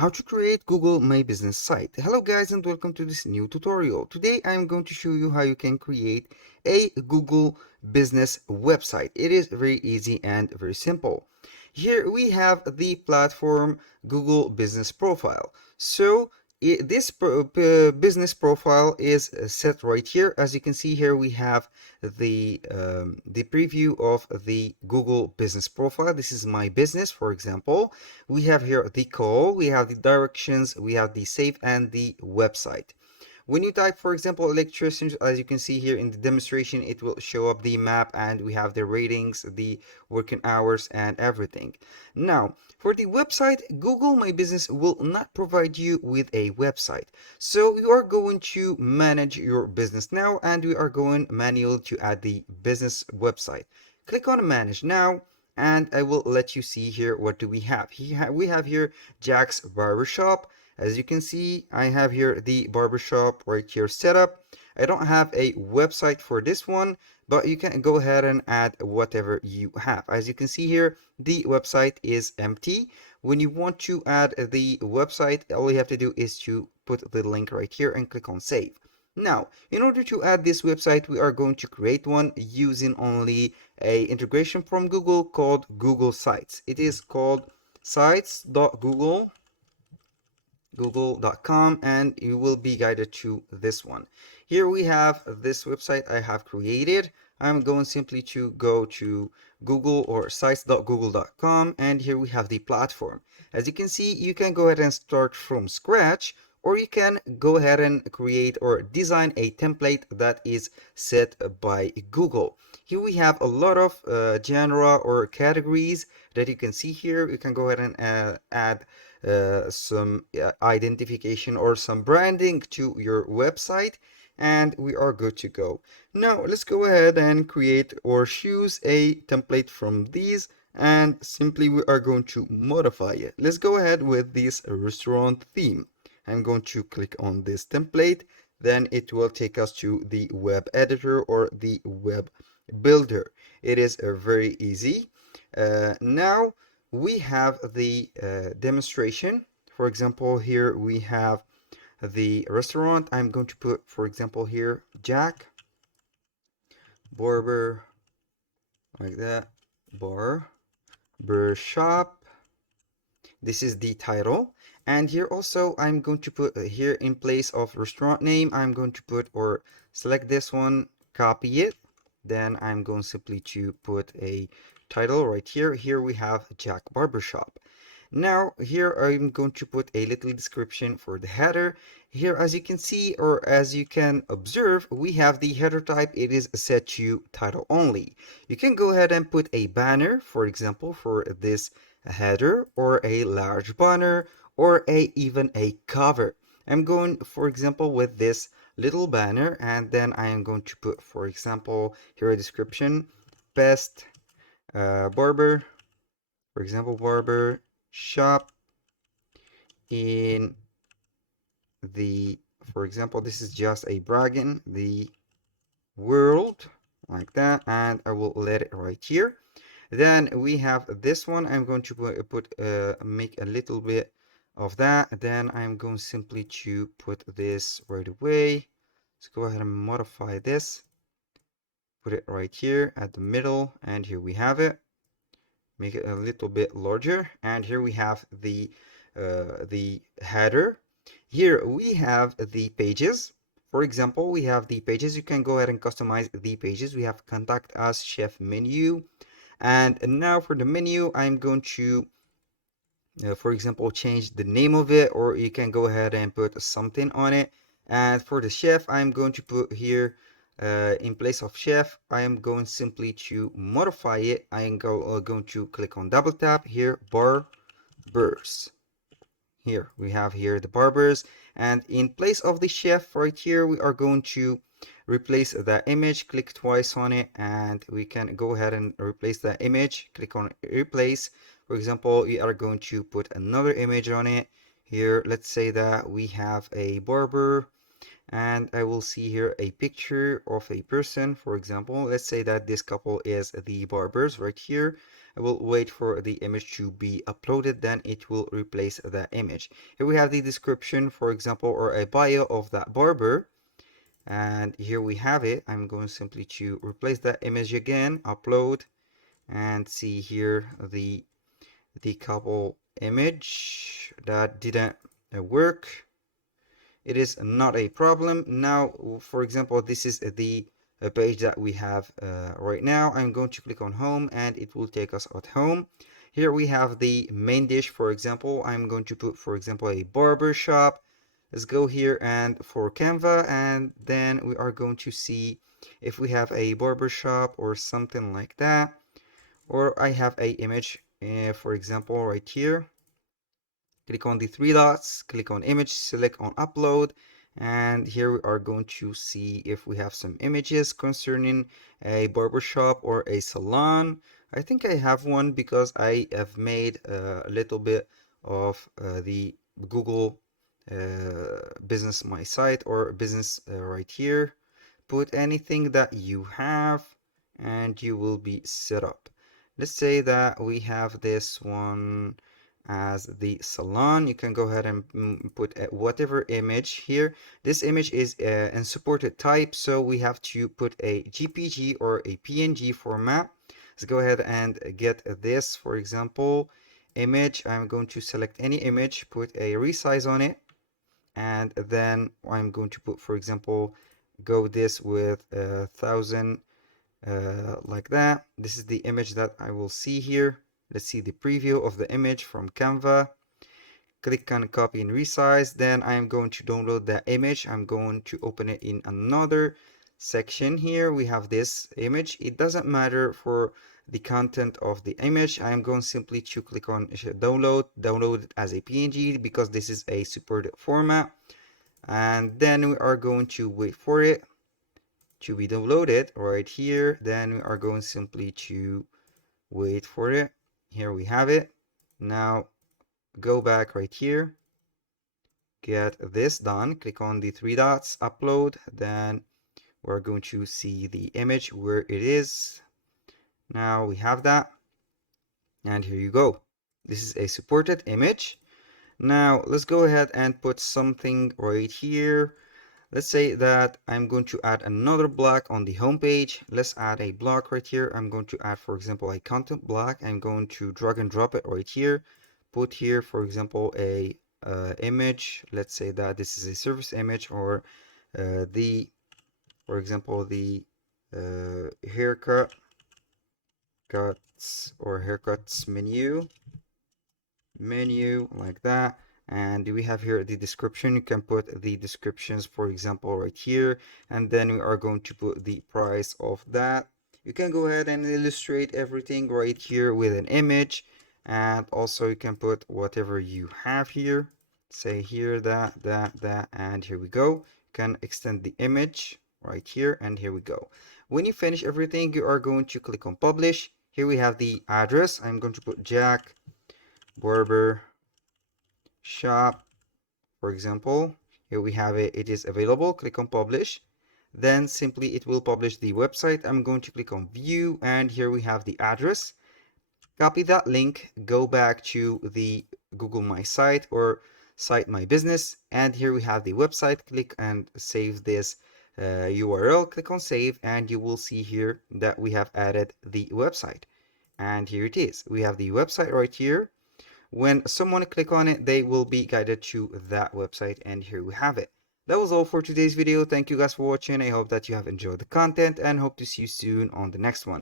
How to create Google My Business site. Hello guys and welcome to this new tutorial. Today I'm going to show you how you can create a Google Business website. It is very easy and very simple. Here we have the platform Google Business Profile. So this business profile is set right here. As you can see here, we have the preview of the Google Business Profile. This is my business, for example. We have here the call, we have the directions, we have the save and the website. When you type, for example, electricians, as you can see here in the demonstration, it will show up the map and we have the ratings, the working hours and everything. Now, for the website, Google My Business will not provide you with a website. So you are going to manage your business now and we are going manual to add the business website. Click on manage now and I will let you see here what do we have. We have here Jack's Barbershop. As you can see, I have here the barbershop right here set up. I don't have a website for this one, but you can go ahead and add whatever you have. As you can see here, the website is empty. When you want to add the website, all you have to do is to put the link right here and click on save. Now, in order to add this website, we are going to create one using only a integration from Google called Google Sites. It is called sites.google.com and you will be guided to this one. Here we have this website I have created. I'm going simply to go to Google or sites.google.com and here we have the platform. As you can see, you can go ahead and start from scratch or you can go ahead and create or design a template that is set by Google. Here we have a lot of genre or categories that you can see here. You can go ahead and add some identification or some branding to your website and we are good to go. Now let's go ahead and create or choose a template from these and simply we are going to modify it. Let's go ahead with this restaurant theme. I'm going to click on this template, then it will take us to the web editor or the web builder. It is very easy. Now we have the demonstration. For example, here we have the restaurant. I'm going to put, for example, here Jack Barber, like that, barber shop. This is the title. And here also I'm going to put here in place of restaurant name, I'm going to put or select this one, copy it. Then I'm going simply to put a title right here. Here we have Jack Barbershop. Now here I'm going to put a little description for the header. Here as you can see or as you can observe, we have the header type. It is set to title only. You can go ahead and put a banner, for example, for this header or a large banner or even a cover. I'm going, for example, with this little banner and then I am going to put, for example, here a description, best barber, for example, barber shop in the, for example, this is just a bragging, the world, like that, and I will let it right here. Then we have this one. I'm going to make a little bit of that. Then I'm going simply to put this right away. Let's go ahead and modify this. Put it right here at the middle, and here we have it. Make it a little bit larger, and here we have the header. Here we have the pages. For example, we have the pages. You can go ahead and customize the pages. We have contact us, chef menu. And now for the menu, I'm going to, for example, change the name of it, or you can go ahead and put something on it. And for the chef, I'm going to put here, in place of chef, I am going simply to modify it. I am going to click on double tap here, barbers. Here we have here the barbers, and in place of the chef right here, we are going to replace the image. Click twice on it and we can go ahead and replace the image. Click on replace. For example, we are going to put another image on it. Here let's say that we have a barber and I will see here a picture of a person. For example, let's say that this couple is the barbers right here. I will wait for the image to be uploaded, then it will replace that image. Here we have the description, for example, or a bio of that barber. And here we have it. I'm going simply to replace that image again, upload, and see here the couple image that didn't work. It is not a problem. Now, for example, this is the page that we have right now. I'm going to click on home and it will take us at home. Here we have the main dish. For example, I'm going to put, for example, a barber shop. Let's go here and for Canva, and then we are going to see if we have a barber shop or something like that. Or I have a image, for example, right here. Click on the three dots, click on image, select on upload, and here we are going to see if we have some images concerning a barbershop or a salon. I think I have one because I have made a little bit of the Google business my site or business right here. Put anything that you have and you will be set up. Let's say that we have this one as the salon. You can go ahead and put whatever image here. This image is in supported type, so we have to put a JPG or a PNG format. Let's go ahead and get this, for example, image. I'm going to select any image, put a resize on it, and then I'm going to put, for example, go this with 1000 like that. This is the image that I will see here. Let's see the preview of the image from Canva. Click on copy and resize. Then I am going to download that image. I'm going to open it in another section. Here we have this image. It doesn't matter for the content of the image. I am going simply to click on download it as a PNG because this is a supported format. And then we are going to wait for it to be downloaded right here. Then we are going simply to wait for it. Here we have it. Now go back right here, get this done, click on the three dots, upload, then we're going to see the image where it is. Now we have that, and here you go. This is a supported image. Now let's go ahead and put something right here. Let's say that I'm going to add another block on the home page. Let's add a block right here. I'm going to add, for example, a content block. I'm going to drag and drop it right here. Put here, for example, a image. Let's say that this is a service image, or for example, the haircut cuts or haircuts menu like that. And we have here the description. You can put the descriptions, for example, right here, and then we are going to put the price of that. You can go ahead and illustrate everything right here with an image, and also you can put whatever you have here. Say here that, and here we go. You can extend the image right here, and here we go. When you finish everything, you are going to click on publish. Here we have the address. I'm going to put Jack Barber Shop, for example. Here we have it. It is available. Click on publish. Then simply it will publish the website. I'm going to click on view, and here we have the address. Copy that link, go back to the Google My Site or Site My Business, and here we have the website. Click and save this URL. Click on save, and you will see here that we have added the website. And here it is. We have the website right here. When someone click on it, they will be guided to that website, and here we have it. That was all for today's video. Thank you guys for watching. I hope that you have enjoyed the content and hope to see you soon on the next one.